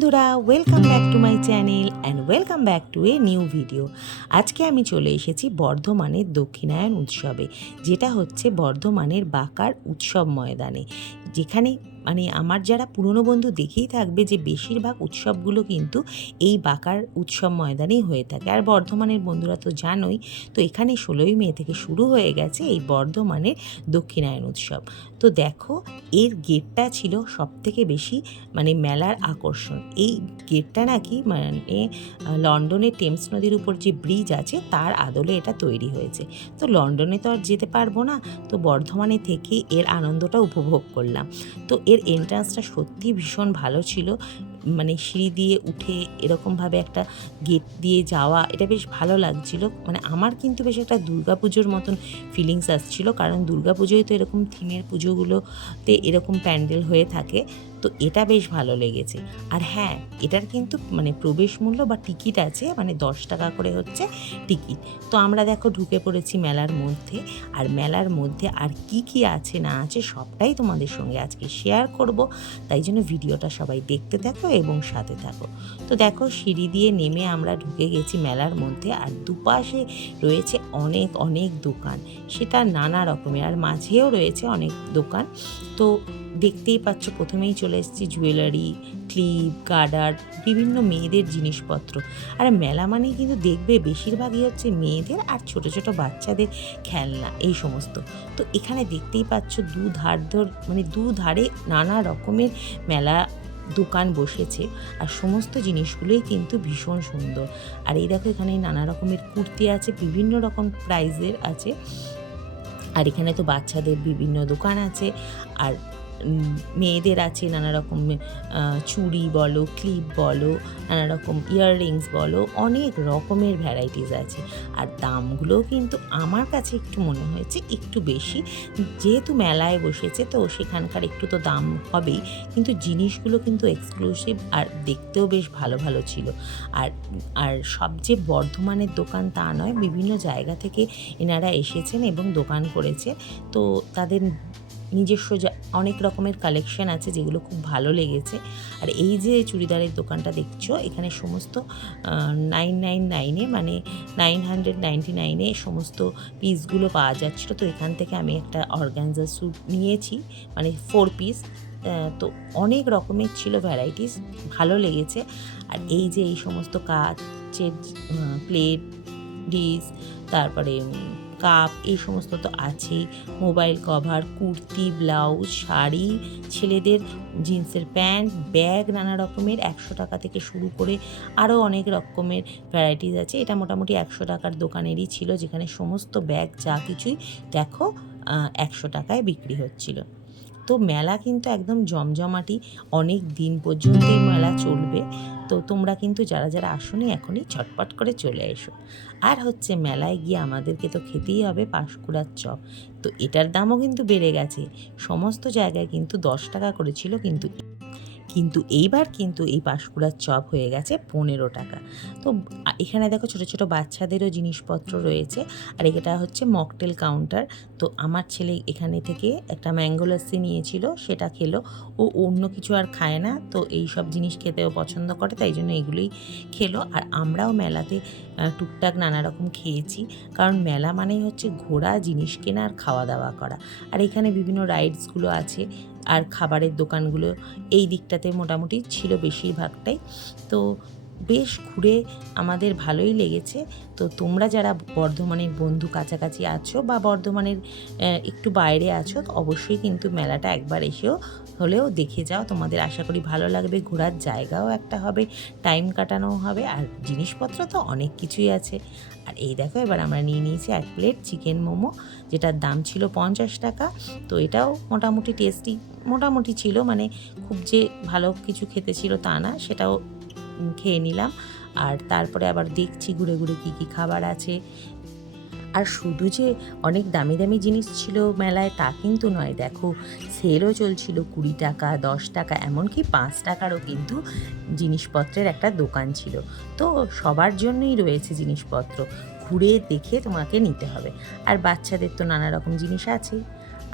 বন্ধুরা, welcome back to my channel and welcome back to a new video. আজকে আমি চলে এসেছি বর্ধমানের দক্ষিণায়ন উৎসবে, যেটা হচ্ছে বর্ধমানের বাঁকার উৎসব ময়দানে, যেখানে আমার যারা পুরনো বন্ধু দেখেই থাকবে যে বেশিরভাগ উৎসবগুলো কিন্তু এই বাঁকার উৎসব ময়দানেই হয়ে থাকে। আর বর্ধমানের বন্ধুরা তো জানোই, তো এখানে 16ই মে থেকে শুরু হয়ে গেছে এই বর্ধমানের দক্ষিণায়ন উৎসব। তো দেখো, এর গেটটা ছিল সবথেকে বেশি মেলার আকর্ষণ। এই গেটটা নাকি লন্ডনের টেমস নদীর উপর যে ব্রিজ আছে তার আদলে এটা তৈরি হয়েছে। তো লন্ডনে তো আর যেতে পারবো না, তো বর্ধমানে থেকে এর আনন্দটা উপভোগ করলাম। তো এর এন্ট্রান্সটা সত্যি ভীষণ ভালো ছিল, সিঁড়ি দিয়ে উঠে এরকমভাবে একটা গেট দিয়ে যাওয়া, এটা বেশ ভালো লাগছিল। আমার কিন্তু বেশ একটা দুর্গাপুজোর মতন ফিলিংস আসছিল, কারণ দুর্গাপুজোয় তো এরকম থিমের পুজোগুলোতে এরকম প্যান্ডেল হয়ে থাকে। তো এটা বেশ ভালো লেগেছে। আর হ্যাঁ, এটার কিন্তু প্রবেশ মূল্য বা টিকিট আছে, 10 টাকা করে হচ্ছে টিকিট। তো আমরা দেখো ঢুকে পড়েছি মেলার মধ্যে। আর মেলার মধ্যে আর কি আছে না আছে সবটাই তোমাদের সঙ্গে আজকে শেয়ার করব, তাই জন্য ভিডিওটা সবাই দেখতে থাকো এবং সাথে থাকো। তো দেখো, সিঁড়ি দিয়ে নেমে আমরা ঢুকে গেছি মেলার মধ্যে। আর দুপাশে রয়েছে অনেক অনেক দোকান, সেটা নানা রকমের, আর মাঝেও রয়েছে অনেক দোকান। তো দেখতেই পাচ্ছ, প্রথমেই চলে এসেছি জুয়েলারি, ক্লিপ, গার্ডার, বিভিন্ন মেয়েদের জিনিসপত্র। আর মেলা মানেই কিন্তু দেখবে বেশিরভাগই হচ্ছে মেয়েদের আর ছোট ছোট বাচ্চাদের খেলনা, এই সমস্ত। তো এখানে দেখতেই পাচ্ছ দুধারে নানা রকমের মেলা দোকান বসেছে, আর সমস্ত জিনিসগুলোই কিন্তু ভীষণ সুন্দর। আর এই দেখো, এখানে নানা রকমের কুর্তি আছে, বিভিন্ন রকম প্রাইজের আছে। আর এখানে তো বাচ্চাদের বিভিন্ন দোকান আছে, আর মেয়েদের আছে নানা রকম চুড়ি বলো, ক্লিপ বলো, নানা রকম ইয়াররিংস বলো, অনেক রকমের ভ্যারাইটিস আছে। আর দামগুলোও কিন্তু আমার কাছে একটু মনে হয়েছে একটু বেশি, যেহেতু মেলায় বসেছে তো সেখানকার একটু তো দাম হবেই, কিন্তু জিনিসগুলো কিন্তু এক্সক্লুসিভ আর দেখতেও বেশ ভালো ভালো ছিল। আর আর সবচেয়ে বর্ধমানের দোকান তা নয়, বিভিন্ন জায়গা থেকে এনারা এসেছেন এবং দোকান করেছে। তো তাদের নিজস্ব অনেক রকমের কালেকশন আছে, যেগুলো খুব ভালো লেগেছে। আর এই যে চুড়িদারের দোকানটা দেখছো, এখানে সমস্ত 999-এ 999-এ সমস্ত পিসগুলো পাওয়া যাচ্ছিলো। তো এখান থেকে আমি একটা অর্গানজা স্যুট নিয়েছি, 4 পিস। তো অনেক রকমের ছিল ভ্যারাইটিস, ভালো লেগেছে। আর এই যে এই সমস্ত কাচের প্লেট, ডিশ, তারপরে কাপ, এই সমস্ত তো আছেই। Mobile cover, kurti, blouse, sari, ছেলেদের জিন্সের প্যান্ট, ব্যাগ নানা রকমের 100 টাকা থেকে শুরু করে আরও অনেক রকমের ভ্যারাইটিস আছে। এটা মোটামুটি 100 টাকার দোকানেরই ছিল, যেখানে সমস্ত ব্যাগ যা কিছুই দেখো 100 টাকায় বিক্রি হচ্ছিল। তো মেলা কিন্তু একদম জমজমাটি, অনেক দিন পর্যন্ত এই মেলা চলবে। তো তোমরা কিন্তু যারা যারা আসোনি এখনই ঝটপট করে চলে এসো। আর হচ্ছে মেলায় গিয়ে আমাদেরকে তো খেতেই হবে পাঁশকুড়ার চপ। তো এটার দামও কিন্তু বেড়ে গেছে, সমস্ত জায়গায় কিন্তু 10 টাকা করেছিল, কিন্তু এইবার কিন্তু এই পাঁশকুড়ার চপ হয়ে গেছে 15 টাকা। তো এখানে দেখো ছোটো ছোটো বাচ্চাদেরও জিনিসপত্র রয়েছে। আর এটা হচ্ছে মকটেল কাউন্টার। তো আমার ছেলে এখানে থেকে একটা ম্যাঙ্গো লাস্সি নিয়েছিল, সেটা খেলো। ও অন্য কিছু আর খায় না, তো এই সব জিনিস খেতেও পছন্দ করে, তাই জন্য এগুলোই খেলো। আর আমরাও মেলাতে টুকটাক নানা রকম খেয়েছি, কারণ মেলা মানেই হচ্ছে ঘোরা, জিনিস কেনা আর খাওয়া দাওয়া করা। আর এখানে বিভিন্ন রাইডসগুলো আছে, আর খাবারের দোকানগুলো এই দিকটাতে মোটামুটি ছিল বেশিরভাগটাই। তো বেশ ঘুরে আমাদের ভালোই লেগেছে। তো তোমরা যারা বর্ধমানের বন্ধু কাছাকাছি আছো বা বর্ধমানের একটু বাইরে আছো, অবশ্যই কিন্তু মেলাটা একবার এসেও হলেও দেখে যাও, তোমাদের আশা করি ভালো লাগবে। ঘোরার জায়গাও একটা হবে, টাইম কাটানোও হবে, আর জিনিসপত্র তো অনেক কিছুই আছে। আর এই দেখো, এবার আমরা নিয়ে নিয়েছি 1 প্লেট চিকেন মোমো, যেটার দাম ছিল 50 টাকা। তো এটাও মোটামুটি টেস্টি, মোটামুটি ছিল, খুব যে ভালো কিছু খেতে ছিল তা না, সেটাও খেয়ে নিলাম। আর তারপরে আবার দেখছি ঘুরে ঘুরে কী কী খাবার আছে। আর শুধু যে অনেক দামি দামি জিনিস ছিল মেলায় তা কিন্তু নয়, দেখো সেলও চলছিল, 20 টাকা, 10 টাকা, এমনকি 5 টাকারও কিন্তু জিনিসপত্রের একটা দোকান ছিল। তো সবার জন্যই রয়েছে জিনিসপত্র, ঘুরে দেখে তোমাকে নিতে হবে। আর বাচ্চাদের তো নানা রকম জিনিস আছেই।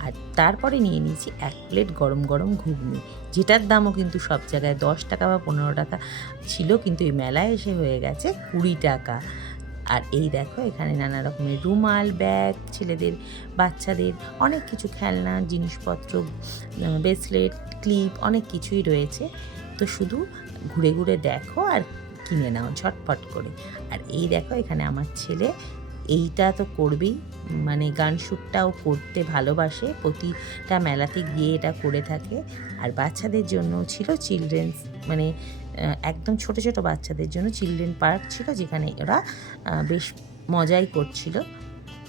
আর তারপরে নিয়ে নিয়েছি 1 প্লেট গরম গরম ঘুগনি, যেটার দামও কিন্তু সব জায়গায় 10 টাকা বা 15 টাকা ছিল, কিন্তু এই মেলায় এসে হয়ে গেছে 20 টাকা। আর এই দেখো এখানে নানা রকমের রুমাল, ব্যাগ, ছেলেদের বাচ্চাদের অনেক কিছু খেলনা জিনিসপত্র, ব্রেসলেট, ক্লিপ অনেক কিছুই রয়েছে। তো শুধু ঘুরে ঘুরে দেখো আর কিনে নাও ঝটপট করে। আর এই দেখো এখানে আমার ছেলে এইটা তো করবেই, মানে গান শ্যুটটাও করতে ভালোবাসে, প্রতিটা মেলাতে গিয়ে এটা করে থাকে। আর বাচ্চাদের জন্য ছিল চিলড্রেন্স, মানে একদম ছোট ছোট বাচ্চাদের জন্য চিলড্রেন পার্ক ছিল, যেখানে ওরা বেশ মজাই করছিল।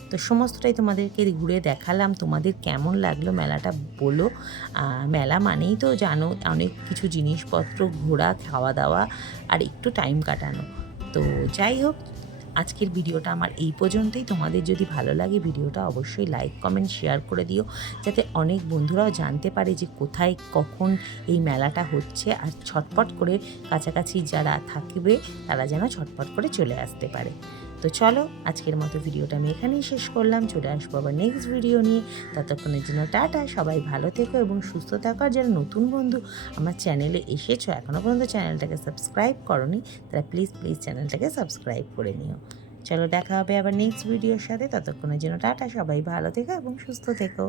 তো সমস্তটাই তোমাদেরকে ঘুরে দেখালাম। তোমাদের কেমন লাগলো মেলাটা বলো। মেলা মানেই তো জানো অনেক কিছু জিনিসপত্র, ঘোরা, খাওয়া দাওয়া আর একটু টাইম কাটানো। তো যাই হোক, আজকের ভিডিওটা আমার এই পর্যন্তই। তোমাদের যদি ভালো লাগে ভিডিওটা অবশ্যই লাইক, কমেন্ট, শেয়ার করে দিও, যাতে অনেক বন্ধুরাও জানতে পারে যে কোথায় কখন এই মেলাটা হচ্ছে, আর ছটপট করে কাছাকাছি যারা থাকবে তারা যেন ছটপট করে চলে আসতে পারে। তো চলো, আজকের মতো ভিডিওটা আমি এখানেই শেষ করলাম। চলে আসবো আবার নেক্সট ভিডিও নিয়ে। ততক্ষণের জন্য টাটা, সবাই ভালো থেকো এবং সুস্থ থাকো। আর যারা নতুন বন্ধু আমার চ্যানেলে এসেছো, এখনও পর্যন্ত চ্যানেলটাকে সাবস্ক্রাইব করোনি, তারা প্লিজ চ্যানেলটাকে সাবস্ক্রাইব করে নিও। চলো, দেখা হবে আবার নেক্সট ভিডিওর সাথে। ততক্ষণের জন্য টাটা, সবাই ভালো থেকো এবং সুস্থ থেকো।